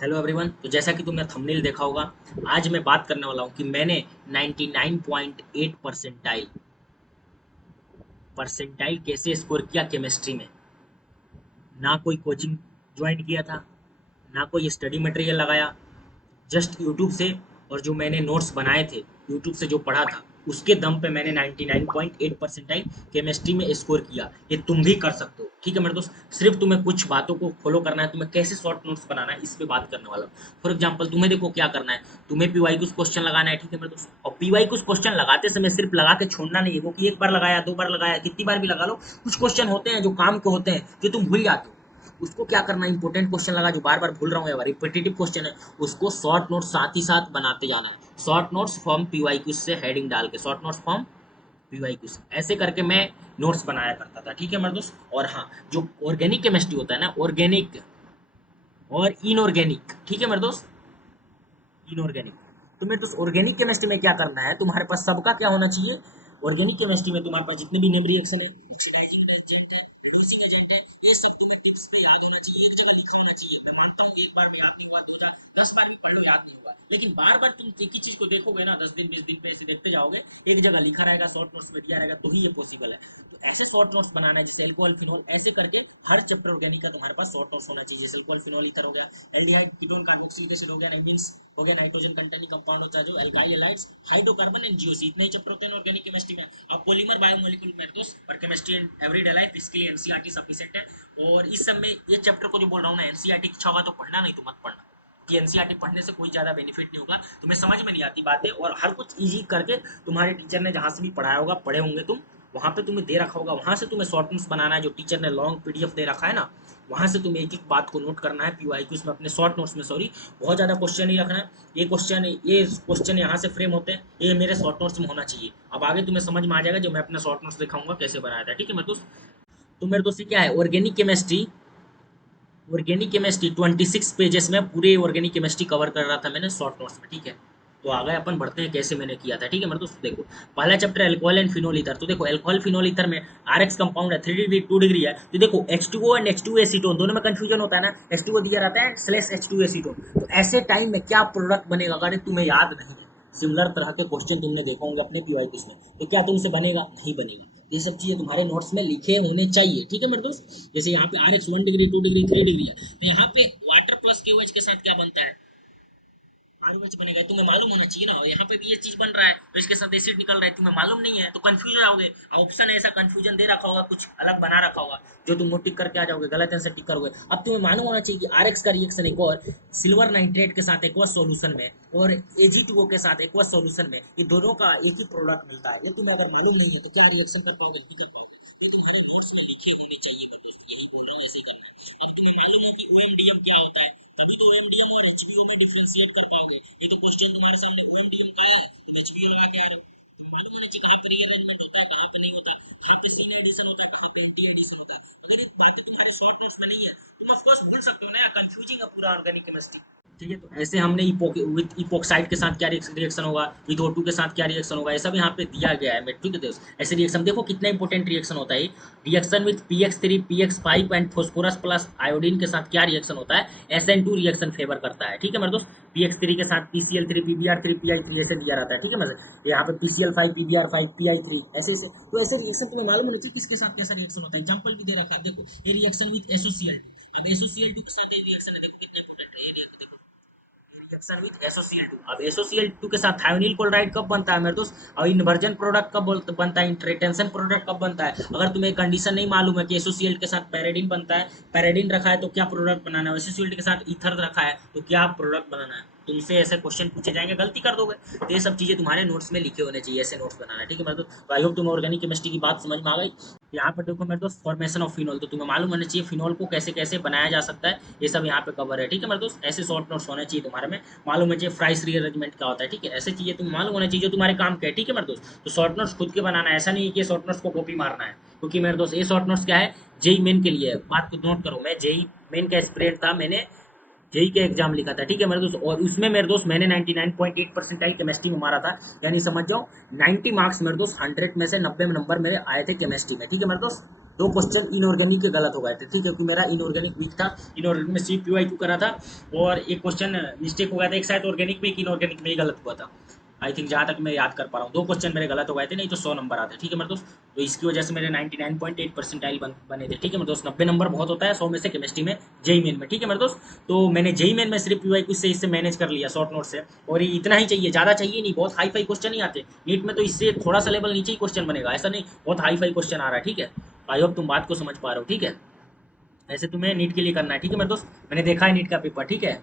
Hello everyone. तो जैसा कि तुमने थंबनेल देखा होगा, आज मैं बात करने वाला हूँ कि मैंने 99.8 परसेंटाइल परसेंटाइल कैसे स्कोर किया केमिस्ट्री में। ना कोई कोचिंग ज्वाइन किया था, ना कोई स्टडी मटेरियल लगाया, जस्ट यूट्यूब से और जो मैंने नोट्स बनाए थे यूट्यूब से जो पढ़ा था उसके दम पे मैंने 99.8 परसेंटाइल केमिस्ट्री में स्कोर किया। ये तुम भी कर सकते हो, ठीक है मेरे दोस्त। सिर्फ तुम्हें कुछ बातों को फॉलो करना है, तुम्हें कैसे शॉर्ट नोट्स बनाना है इस पे बात करने वाला हूँ। फॉर एग्जाम्पल तुम्हें देखो क्या करना है, तुम्हें पीवाई कुछ क्वेश्चन लगाना है, ठीक है मेरे दोस्त। और पीवाई कुछ क्वेश्चन लगाते समय सिर्फ लगा के छोड़ना नहीं है, वो कि एक बार लगाया, दो बार लगाया, कितनी बार भी लगा लो। कुछ क्वेश्चन होते हैं जो काम के होते हैं, जो तुम भूल जाते हो, उसको क्या करना, इंपॉर्टेंट क्वेश्चन लगा जो बार बार भूल रहा हूँ या रिपीटेटिव क्वेश्चन है, उसको शॉर्ट नोट्स साथ ही साथ बनाते जाना है। Short notes form PY Qs से हेडिंग डाल के, short notes form PY Qs, ऐसे करके मैं नोट्स बनाया करता था, ठीक है मेरे दोस्त। और हाँ, जो ऑर्गेनिक केमिस्ट्री होता है ना, ऑर्गेनिक और इनऑर्गेनिक, ठीक है मेरे दोस्त, इनऑर्गेनिक। तो मेरे दोस्त ऑर्गेनिक केमिस्ट्री में क्या करना है, तुम्हारे पास सबका क्या होना चाहिए। ऑर्गेनिक केमिस्ट्री में तुम्हारे पास जितने भी नेम रिएक्शन है, ऑक्सीडाइजिंग एजेंट है, रिड्यूसिंग एजेंट है, ये सब तुम्हें टिप्स पे याद होना चाहिए, एक जगह लिखा होना चाहिए। मैं मानता हूँ एक बार में याद नहीं हुआ, 2010 बार भी पढ़ लो याद नहीं होगा, लेकिन बार बार तुम एक ही चीज को देखोगे ना, 10 दिन 20 दिन पे ऐसे देखते जाओगे, एक जगह लिखा रहेगा, शॉर्ट नोट्स में दिया रहेगा, तो ही ये पॉसिबल है। तो ऐसे शॉर्ट नोट्स बनाना है, जैसे एल्कोहल फिनोल, ऐसे करके हर चैप्टर ऑर्गेनिक का तुम्हारे पास शॉर्ट नोट्स होना चाहिए। जैसे एल्कोहल फिनोल ईथर हो गया, एल्डिहाइड कीटोन कार्बोक्सिलिक एसिड हो गया, मीन्स हो गया नाइट्रोजन कंटेनिंग कंपाउंड होता है जो alkyl halides, hydrocarbon and GOC, इतने ही चैप्टर होते हैं ऑर्गेनिक केमिस्ट्री में। अब पॉलीमर बायोमोलिक्यूल मेरे दोस्त और केमिस्ट्री इन एवरीडे लाइफ, इसके लिए एनसीईआरटी सफिशिएंट है। और इस सब में ये चैप्टर को जो बोल रहा हूँ ना, एनसीईआरटी इच्छा होगा तो पढ़ना, नहीं तो मत पढ़ना, कि एनसीईआरटी पढ़ने से कोई ज्यादा बेनिफिट नहीं होगा, तुम्हें समझ में नहीं आती बातें, और हर कुछ इजी करके तुम्हारे टीचर ने जहां से भी पढ़ाया होगा, पढ़े होंगे तुम, वहां पे तुम्हें दे रखा होगा, वहां से तुम्हें शॉर्ट नोट्स बनाना है। जो टीचर ने लॉन्ग पीडीएफ दे रखा है ना, वहां से तुम्हें एक एक बात को नोट करना है पीवाई क्यूज में, अपने शॉर्ट नोट्स में, सॉरी, बहुत ज्यादा क्वेश्चन नहीं रखना है। ये क्वेश्चन यहाँ से फ्रेम होते हैं, ये मेरे शॉर्ट नोट्स में होना चाहिए। अब आगे तुम्हें समझ में आ जाएगा जो मैं अपना शॉर्ट नोट्स दिखाऊंगा कैसे बनाया था, ठीक है मेरे दोस्त। तो मेरे दोस्त ये क्या है, ऑर्गेनिक केमिस्ट्री 26 पेजेस में पूरे ऑर्गेनिक केमिस्ट्री कवर कर रहा था मैंने शॉर्ट नोट्स में, ठीक है। तो आगे अपन बढ़ते हैं कैसे मैंने किया था, ठीक है मेरे दोस्त। देखो, पहला chapter alcohol and phenol ether. तो देखो, एल्कोहल फिनोल ईथर में आरएक्स कंपाउंड है, 3 डिग्री 2 डिग्री है। तो देखो, H2O एंड H2 एसीटोन दोनों में कंफ्यूजन होता है ना, H2O दिया रहता है स्लेस H2 एसीटोन। तो ऐसे टाइम में क्या प्रोडक्ट बनेगा, अगर तुम्हें याद नहीं है, सिमिलर तरह के क्वेश्चन तुमने देखा होंगे अपने पीवाई क्यूज में, तो क्या तुमसे बनेगा, नहीं बनेगा। ये सब चीजें तुम्हारे नोट्स में लिखे होने चाहिए, ठीक है मेरे दोस्त। जैसे यहाँ पे R X 1 degree 2 degree 3 degree है, तो यहाँ पे वाटर प्लस के OH के साथ क्या बनता है, आरओएच बनेगा, तुम्हें मालूम होना चाहिए ना। और यहाँ पे भी ये चीज बन रहा है, तो इसके साथ एसिड निकल रहा है, तुम्हें मालूम नहीं है तो कंफ्यूज हो जाओगे। ऑप्शन ऐसा कंफ्यूजन दे रखा होगा, कुछ अलग बना रखा होगा, जो तुम टिक करके आ जाओगे, गलत आंसर टिक करोगे। अब तुम्हें मालूम होना चाहिए कि आरएक्स का रिएक्शन एक और सिल्वर नाइट्रेट के साथ एक्वस सॉल्यूशन में, और Ag2O के साथ एक्वस सॉल्यूशन में, ये दोनों का एक ही प्रोडक्ट मिलता है। ये तुम्हें अगर मालूम नहीं है तो क्या रिएक्शन कर पाओगे, नहीं कर पाओगे। तो ये तुम्हारे नोट्स में लिखे होने चाहिए मेरे दोस्त, यही बोल रहा हूँ, ऐसे ही करना है। अब तुम्हें मालूम हो कि OMDM क्या होता है, तभी तो OMDM और HBO में डिफ्रेंशिएट कर पाओगे। ये तो क्वेश्चन तुम्हारे सामने OMDM का आया है, तुम HBO लगा के आ रहे हो। तुम्हें मालूम होना चाहिए कहाँ पे रीअरेंजमेंट होता है, कहाँ पे नहीं होता, कहाँ पे सीन एडिशन होता है, कहाँ पे एंटी एडिशन होता है। अगर ये बातें तुम्हारे शॉर्ट नोट्स में नहीं है, तुम ऑफकोर्स भूल सकते हो ना, कंफ्यूजिंग है पूरा ऑर्गेनिक केमिस्ट्री। ठीक है, तो ऐसे हमने विथ इपोक्साइड के साथ क्या रिएक्शन होगा, विथ O2 के साथ क्या रिएक्शन होगा, ये सब यहाँ पे दिया गया है। ठीक है दोस्त, ऐसे रिएक्शन देखो कितना इंपॉर्टेंट रिएक्शन होता है। Reaction with PX3 PX5 and phosphorus plus iodine के साथ क्या रिएक्शन होता है, SN2 रिएक्शन फेवर करता है, ठीक है मेरे दोस्त। PX3 के साथ PCl3 PBr3 PI3 ऐसे दिया रहता है, ठीक है मेरे, यहाँ पे PCl5 PBr5 PI3 ऐसे ऐसे। तो ऐसे रिएक्शन तुम्हें मालूम होना चाहिए किसके साथ कैसा रिएक्शन होता है, एग्जाम्पल भी दे रखा है। देखो, ये रिएक्शन विथ SOCl2, अब SOCl2 के साथ ये रिएक्शन है, देखो कितना इंपॉर्टेंट है ये, देखो रिएक्शन विथ SOCl2। अब SOCl2 के साथ थायोनिल क्लोराइड कब बनता है मेरे दोस्त, और इन्वर्जन प्रोडक्ट कब बनता है, रिटेंशन प्रोडक्ट कब बनता है। अगर तुम्हें कंडीशन नहीं मालूम है कि SOCl के साथ पैराडिन बनता है, पैराडिन रखा है तो क्या प्रोडक्ट बनाना है, SOCl के साथ ईथर रखा है तो क्या प्रोडक्ट बनाना है, तुमसे ऐसे क्वेश्चन पूछे जाएंगे, गलती कर दोगे। तो ये सब चीजें तुम्हारे नोट्स में लिखे होने चाहिए, ऐसे नोट्स बनाना, ठीक है मेरे दोस्त। तो आई होप तुम्हें ऑर्गेनिक केमिस्ट्री की बात समझ में आ गई। यहाँ पर देखो मेरे दोस्त, फॉर्मेशन ऑफ फिनॉल, तो तुम्हें मालूम होना चाहिए फिनॉल को कैसे कैसे बनाया जा सकता है, ये सब यहाँ पे कवर है, ठीक है मेरे दोस्त। ऐसे शॉर्ट नोट्स होने चाहिए तुम्हारे में, मालूम होना चाहिए फ्राइस रीअरेंजमेंट क्या होता है, ठीक है। ऐसे चीजें तुम्हें मालूम होना चाहिए जो तुम्हारे काम के है, ठीक है मेरे दोस्त। तो शॉर्ट नोट्स खुद के बनाना है, ऐसा नहीं है कि शॉर्ट नोट्स को कॉपी मारना है, क्योंकि मेरे दोस्त ये शॉर्ट नोट्स क्या है, जेई मेन के लिए है। बात को नोट करो, मैं जेई मेन का स्प्रेड था, मैंने जेई का एग्जाम लिखा था, ठीक है मेरे दोस्त। और उसमें मेरे दोस्त मैंने 99.8 परसेंटाइल केमिस्ट्री में मारा था, यानी समझ जाओ 90 मार्क्स मेरे दोस्त, 100 में से 90 नंबर मेरे आए थे केमिस्ट्री में, ठीक है मेरे दोस्त। दो क्वेश्चन इनऑर्गेनिक के गलत हो गए थे, ठीक है, क्योंकि मेरा इनऑर्गेनिक वीक था, इनऑर्गेनिक में सिर्फ PYQ करा था, और एक क्वेश्चन मिस्टेक हो गया था, एक शायद ऑर्गेनिक में, एक इनऑर्गेनिक में ही गलत हुआ था। आई थिंक जहाँ तक मैं याद कर पा रहा हूँ, दो क्वेश्चन मेरे गलत हो गए थे, नहीं तो 100 नंबर आते, ठीक है मेरे दोस्त। तो इसकी वजह से मेरे 99.8 परसेंटाइल बने थे, ठीक है मेरे दोस्त। 90 नंबर बहुत होता है 100 में से केमिस्ट्री में, जेई मेन में, ठीक है मेरे दोस्त। तो मैंने जेई मेन में सिर्फ PYQ से इससे मैनेज कर लिया शॉर्ट नोट से, और ये इतना ही चाहिए, ज़्यादा चाहिए नहीं, बहुत हाई फाई क्वेश्चन नहीं आते नीट में, तो इससे थोड़ा सा लेवल नीचे ही क्वेश्चन बनेगा, ऐसा नहीं बहुत हाई फाई क्वेश्चन आ रहा है, ठीक है। आई होप तुम बात को समझ पा रहे हो, ठीक है। ऐसे तुम्हें नीट के लिए करना है, ठीक है मेरे दोस्त। मैंने देखा है नीट का पेपर, ठीक है,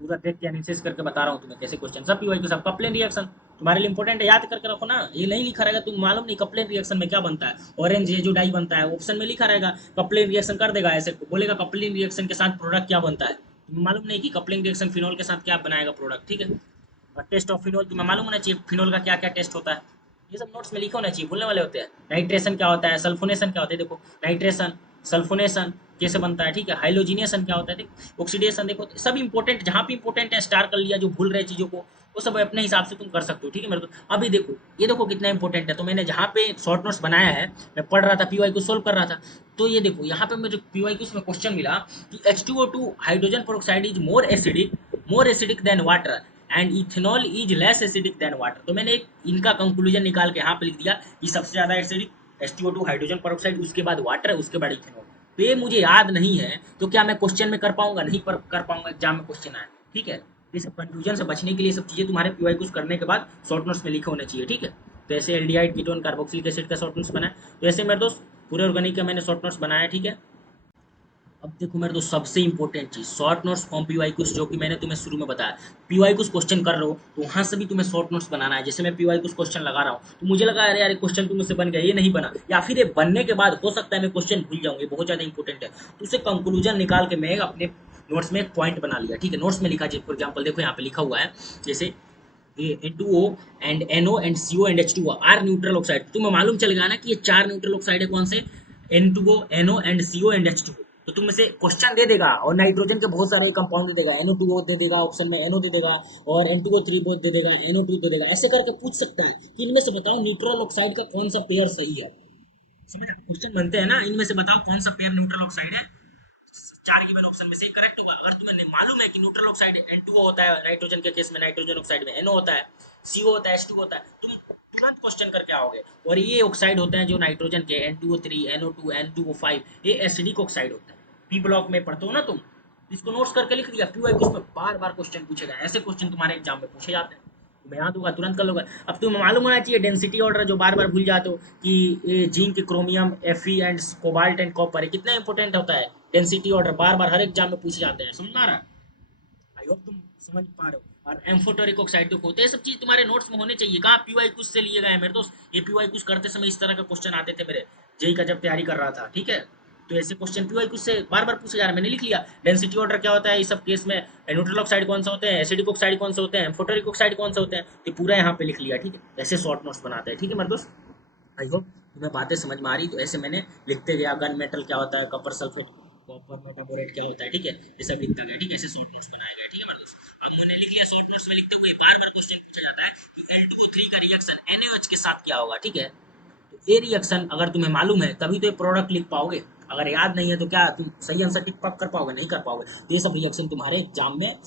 पूरा देख के एनालिसिस करके बता रहा हूँ तुम्हें कैसे क्वेश्चन, सब PYQ, सब कप्लेन रिएक्शन तुम्हारे लिए इंपॉर्टेंट है, याद करके रखो ना, ये नहीं लिखा रहेगा तुम मालूम नहीं कप्लेन रिएक्शन में क्या बनता है, ऑरेंज ये जो डाई बनता है ऑप्शन में लिखा रहेगा, कप्लेन रिएक्शन कर देगा, ऐसे बोलेगा कप्लेन रिएक्शन के साथ प्रोडक्ट क्या बनता है, तुम्हें मालूम नहीं कि कप्लिंग रिएक्शन फिनॉल के साथ क्या बनाएगा प्रोडक्ट, ठीक है। और टेस्ट ऑफ फिनॉल तुम्हें मालूम होना चाहिए, फिनॉल का क्या क्या टेस्ट होता है, ये सब नोट्स में लिखे होना चाहिए, भूलने वाले होते हैं। नाइट्रेशन क्या होता है, सल्फोनेशन क्या होता है, देखो नाइट्रेशन, सल्फोनेशन कैसे बनता है, ठीक है, हाइलोजिनेशन क्या होता है, देखो ऑक्सीडेशन, देखो सब इंपॉर्टेंट, जहाँ भी इंपॉर्टेंट है स्टार कर लिया, जो भूल रहे चीज़ों को वो सब अपने हिसाब से तुम कर सकते हो, ठीक है मेरे तो। अभी देखो ये देखो कितना इंपॉर्टेंट है, तो मैंने जहाँ पे शॉर्ट नोट्स बनाया है, मैं पढ़ रहा था PYQ सोल्व कर रहा था, तो ये देखो यहाँ पे मुझे PYQ में क्वेश्चन मिला कि H2O2 hydrogen peroxide is more acidic then water and ethanol is less acidic then water. तो मैंने एक इनका कंक्लूजन निकाल के यहाँ पे लिख दिया कि सबसे ज़्यादा एसिडिक H2O2 हाइड्रोजन पेरोक्साइड, उसके बाद वाटर, उसके बाद इथेनॉल। तो ये मुझे याद नहीं है, तो क्या मैं क्वेश्चन में कर पाऊंगा, नहीं कर पाऊंगा, एग्जाम में क्वेश्चन आए, ठीक है। ये सब कंफ्यूजन से बचने के लिए सब चीज़ें तुम्हारे PYQ करने के बाद शॉर्ट नोट्स में लिखे होने चाहिए, ठीक है। तो ऐसे एल्डिहाइड कीटोन कार्बोक्सिलिक एसिड का शॉर्ट नोट्स बनाए, तो ऐसे मेरे दोस्त पूरे ऑर्गेनिक का मैंने शॉर्ट नोट्स बनाया, ठीक है। अब देखो मेरे दोस्त सबसे इंपॉर्टेंट चीज शॉर्ट नोट्स फ्रॉम PYQ, जो कि मैंने तुम्हें शुरू में बताया, PYQ क्वेश्चन कर रहे हो तो वहां से भी तुम्हें शॉर्ट नोट्स बनाना है। जैसे मैं PYQ क्वेश्चन लगा रहा हूँ, तो मुझे लगा अरे यार क्वेश्चन तुम मुझसे बन गया, ये नहीं बना, या फिर ये बनने के बाद हो सकता है मैं क्वेश्चन भूल जाऊंगी, बहुत ज्यादा इंपॉर्टेंट है, तो उसे कंक्लूजन निकाल के मैं अपने नोट्स में एक पॉइंट बना लिया, ठीक है। नोट्स में लिखा, फॉर एग्जाम्पल देखो यहाँ पे लिखा हुआ है, जैसे N2O and NO and CO and H2O are neutral oxide, तुम्हें मालूम चल गया ना कि ये चार न्यूट्रल ऑक्साइड है, कौन से, N2O NO and CO and H2O। तो तुम से क्वेश्चन दे देगा, और नाइट्रोजन के बहुत सारे कंपाउंड दे देगा, NO2O दे देगा, ऑप्शन में NO दे देगा, और N2O3 बोथ दे देगा, NO2 दे देगा, ऐसे करके पूछ सकता है कि इनमें से बताओ न्यूट्रल ऑक्साइड का कौन सा पेयर सही है। समझ, क्वेश्चन बनते हैं ना, इनमें से बताओ कौन सा पेयर न्यूट्रल ऑक्साइड है, चार गिवन ऑप्शन में से करेक्ट होगा। अगर तुम्हें मालूम है कि न्यूट्रल ऑक्साइड N2O होता है, नाइट्रोजन के केस में नाइट्रोजन ऑक्साइड में NO होता है, CO होता है, H2 होता है, तुम तुरंत क्वेश्चन करके आओगे। और ये ऑक्साइड होते हैं जो नाइट्रोजन के N2O3 NO2 N2O5, ये एसिडिक ऑक्साइड होता है, P ब्लॉक में पढ़ते हो ना तुम, इसको नोट्स करके लिख दिया, PYQ में बार बार क्वेश्चन पूछेगा, ऐसे क्वेश्चन तुम्हारे एग्जाम में पूछे जाते हैं, तुम्हें याद होगा, तुरंत कर लोगे। अब तुम्हें मालूम होना चाहिए डेंसिटी ऑर्डर, जो बार बार भूल जाते हो कि ये zinc, chromium, Fe and cobalt and copper, कितना इंपॉर्टेंट होता है डेंसिटी ऑर्डर, बार बार हर एग्जाम में पूछे जाते हैं, समझ में आ रहा है। आई होप तुम समझ पा रहे हो। और एम्फोटेरिक ऑक्साइड देखो, तो ये सब चीज तुम्हारे नोट्स में होने चाहिए, कहाँ PYQ से लिए गए हैं मेरे दोस्त, ये PYQ करते समय इस तरह के क्वेश्चन आते थे मेरे, जेई का जब तैयारी कर रहा था, ठीक है। तो ऐसे क्वेश्चन PYQ से बार बार पूछे जा रहे हैं, मैंने लिख लिया डेंसिटी ऑर्डर क्या होता है इस सब केस में, न्यूट्रल ऑक्साइड कौन सा होते हैं, एसिडिक ऑक्साइड कौन से होते हैं, एम्फोटेरिक ऑक्साइड कौन से होते हैं, तो पूरा यहाँ पे लिख लिया, ठीक है। ऐसे शॉर्ट नोट्स बनाते हैं, ठीक है मेरे दोस्त। आई होप तुम्हें बातें समझ में आ रही, तो ऐसे मैंने लिखते गया, गन मेटल क्या होता है, कॉपर सल्फेट, कॉपर मेटाबोरेट क्या होता है, ठीक है, ये सब लिखता गया, ठीक है, ऐसे शॉर्ट नोट्स बनाए गए, ठीक है मेरे दोस्त। अब मैंने लिख लिया शॉर्ट नोट्स में, लिखते हुए बार बार क्वेश्चन पूछा जाता है कि L2O3 का रिएक्शन NaOH के साथ क्या होगा, ठीक है। तो ये रिएक्शन अगर तुम्हें मालूम है तभी तो ये प्रोडक्ट लिख पाओगे, अगर याद नहीं है तो क्या तुम सही आंसर टिक पक कर पाओगे, नहीं कर पाओगे। तो ये सब रिएक्शन तुम्हारे एग्जाम में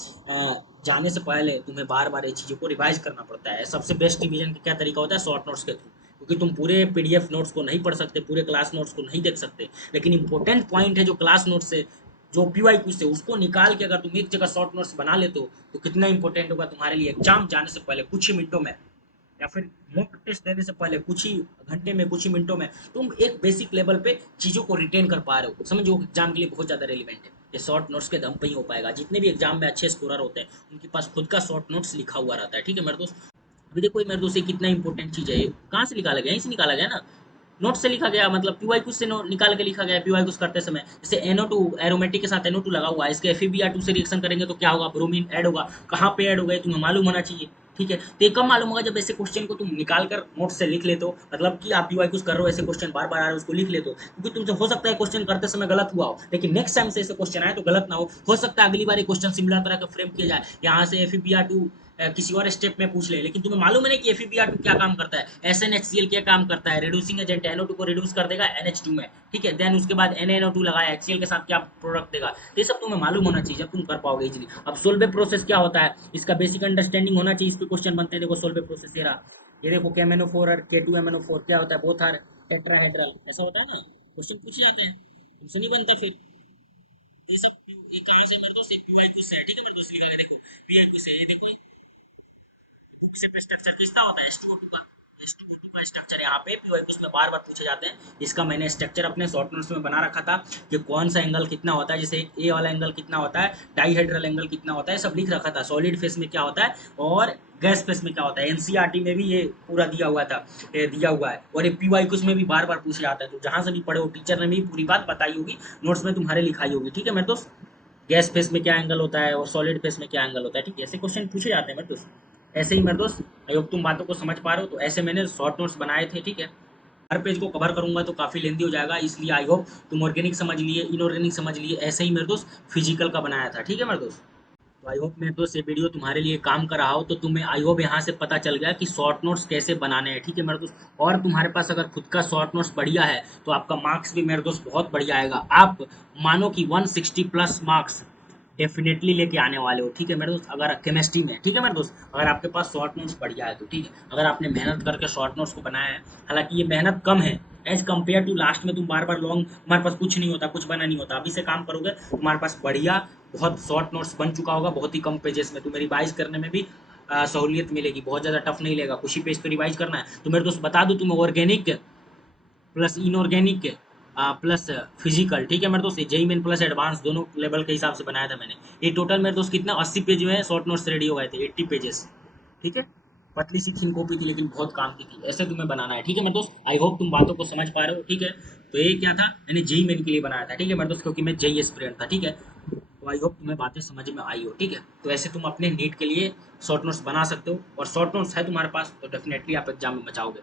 जाने से पहले तुम्हें बार बार ये चीज़ों को रिवाइज करना पड़ता है। सबसे बेस्ट रिवीजन का क्या तरीका होता है, शॉर्ट नोट्स के थ्रू, क्योंकि तुम पूरे PDF नोट्स को नहीं पढ़ सकते, पूरे क्लास नोट्स को नहीं देख सकते, लेकिन इंपॉर्टेंट पॉइंट है जो क्लास नोट से, जो PYQ से, उसको निकाल के अगर तुम एक जगह शॉर्ट नोट्स बना लेते हो तो कितना इंपॉर्टेंट होगा तुम्हारे लिए एग्जाम जाने से पहले कुछ ही मिनटों में, या फिर मॉक टेस्ट देने से पहले कुछ ही घंटे में, कुछ ही मिनटों में तुम एक बेसिक लेवल पे चीज़ों को रिटेन कर पा रहे हो, समझो एग्जाम के लिए बहुत ज़्यादा रेलिवेंट है। ये शॉर्ट नोट्स के दम पे ही हो पाएगा, जितने भी एग्जाम में अच्छे स्कोरर होते हैं उनके पास खुद का शॉर्ट नोट्स लिखा हुआ रहता है, ठीक है मेरे दोस्त। अभी देखो ये मेरे दोस्त, ये कितना इंपॉर्टेंट चीज़ है, ये कहाँ से निकाला गया, यहीं से निकाला गया ना, नोट से लिखा गया, मतलब PYQ से निकाल के लिखा गया। PYQ करते समय जैसे NO2 एरोमेटिक के साथ NO2 लगा हुआ है, इसके FeBr2 से रिएक्शन करेंगे तो क्या होगा, ब्रोमीन ऐड होगा, कहाँ पे ऐड होगा तुम्हें मालूम होना चाहिए, ठीक है। तो ये कब मालूम होगा, जब ऐसे क्वेश्चन को तुम निकाल कर नोट से लिख लेते हो, मतलब कि आप PYQ कर रहे हो, ऐसे क्वेश्चन बार बार आ रहे हो, उसको लिख लेते हो, क्योंकि तुमसे हो सकता है क्वेश्चन करते समय गलत हुआ हो, लेकिन नेक्स्ट टाइम से ऐसे क्वेश्चन आए तो गलत ना हो सकता है अगली बार क्वेश्चन सिमिलर तरह का फ्रेम किया जाए, यहाँ से FeBr2 किसी और स्टेप में पूछ ले, लेकिन तुम्हें मालूम है ना कि FeBr2 क्या काम करता है, SnHCl क्या काम करता है, रिड्यूसिंग एजेंट, NO2 को रिड्यूस कर देगा NH2 में, ठीक है। देन उसके बाद NaNO2 लगाया, HCl के साथ क्या प्रोडक्ट देगा, ये सब तुम्हें मालूम होना चाहिए, जब तुम कर पाओगे इजीली। अब सोल्वे प्रोसेस क्या होता है, इसका बेसिक अंडरस्टैंडिंग होना चाहिए, इस पे क्वेश्चन बनते हैं। देखो सोल्वे प्रोसेस ये रहा, ये देखो KMnO4 और K2MnO4 क्या होता है, बोथ आर टेट्राहेड्रल, ऐसा होता है ना, क्वेश्चन पूछे जाते हैं, तुमसे नहीं बनता फिर। ये सब ये कहाँ से मेरे दोस्त, ये PYQ से है, ठीक है मेरे दोस्त, लिखा के देखो PYQ से, ये देखो बुक से पे स्ट्रक्चर किसका होता है, H2O2 का, H2O2 का स्ट्रक्चर यहाँ पे PYQ में बार बार पूछे जाते हैं। इसका मैंने स्ट्रक्चर अपने शॉर्ट नोट्स में बना रखा था कि कौन सा एंगल कितना होता है, जैसे ए वाला एंगल कितना होता है, डाईहेड्रल एंगल कितना होता है, सब लिख रखा था। सॉलिड फेस में क्या होता है और गैस फेस में क्या होता है, एनसीईआरटी में भी ये पूरा दिया हुआ था, दिया हुआ है, और ये PYQ में भी बार बार पूछे जाता है। तो जहाँ से भी पढ़े हो, टीचर ने भी पूरी बात बताई होगी, नोट्स में तुम्हारे लिखाई होगी, ठीक है मेरे दोस्त। गैस फेस में क्या एंगल होता है और सॉलिड फेस में क्या एंगल होता है, ठीक है, ऐसे क्वेश्चन पूछे जाते हैं मेरे दोस्त। ऐसे ही मेरे दोस्त, आई होप तुम बातों को समझ पा रहे हो। तो ऐसे मैंने शॉर्ट नोट्स बनाए थे, ठीक है। हर पेज को कवर करूंगा तो काफ़ी लेंदी हो जाएगा, इसलिए आई होप तुम ऑर्गेनिक समझ लिए, इनऑर्गेनिक समझ लिए, ऐसे ही मेरे दोस्त फिजिकल का बनाया था, ठीक है मेरे दोस्त। तो आई होप मेरे दोस्त ये वीडियो तुम्हारे लिए काम कर रहा हो, तो तुम्हें आई होप यहाँ से पता चल गया कि शॉर्ट नोट्स कैसे बनाने हैं, ठीक है मेरे दोस्त। और तुम्हारे पास अगर खुद का शॉर्ट नोट्स बढ़िया है तो आपका मार्क्स भी मेरे दोस्त बहुत बढ़िया आएगा। आप मानो कि 160 प्लस मार्क्स डेफिनेटली लेके आने वाले हो, ठीक है मेरे दोस्त, अगर केमिस्ट्री में, ठीक है मेरे दोस्त, अगर आपके पास शॉर्ट नोट्स बढ़िया है तो, ठीक है। अगर आपने मेहनत करके शॉर्ट नोट्स को बनाया है, हालांकि ये मेहनत कम है एज कम्पेयर टू लास्ट में तुम बार बार लॉन्ग, तुम्हारे पास कुछ नहीं होता, कुछ बना नहीं होता, अभी से काम करोगे तुम्हारे पास बढ़िया बहुत शॉर्ट नोट्स बन चुका होगा, बहुत ही कम पेजेस में, तुम्हें रिवाइज करने में भी सहूलियत मिलेगी, बहुत ज़्यादा टफ नहीं लेगा, कुछ ही पेज तो रिवाइज करना है। तो मेरे दोस्त बता दूँ, तुम्हें organic plus inorganic plus physical, ठीक है मेरे दोस्त, जेई मेन प्लस एडवांस दोनों लेवल के हिसाब से बनाया था मैंने। ये टोटल मेरे दोस्त कितना 80 पेज में शॉर्ट नोट्स रेडी हो गए थे, 80 पेजेस, ठीक है। पतली सी थीन कॉपी थी लेकिन बहुत काम की थी, ऐसे तुम्हें बनाना है, ठीक है मेरे दोस्त। आई होप तुम बातों को समझ पा रहे हो, ठीक है। तो ये क्या था, मैंने जेई मेन के लिए बनाया था, ठीक है मेरे दोस्त, क्योंकि मैं जेई एस्पिरेंट था, ठीक है। तो आई होप तुम्हें बातें समझ में आई हो, ठीक है। तो ऐसे तुम अपने नीट के लिए शॉर्ट नोट्स बना सकते हो, और शॉर्ट नोट्स है तुम्हारे पास तो डेफिनेटली आप एग्जाम में बचाओगे।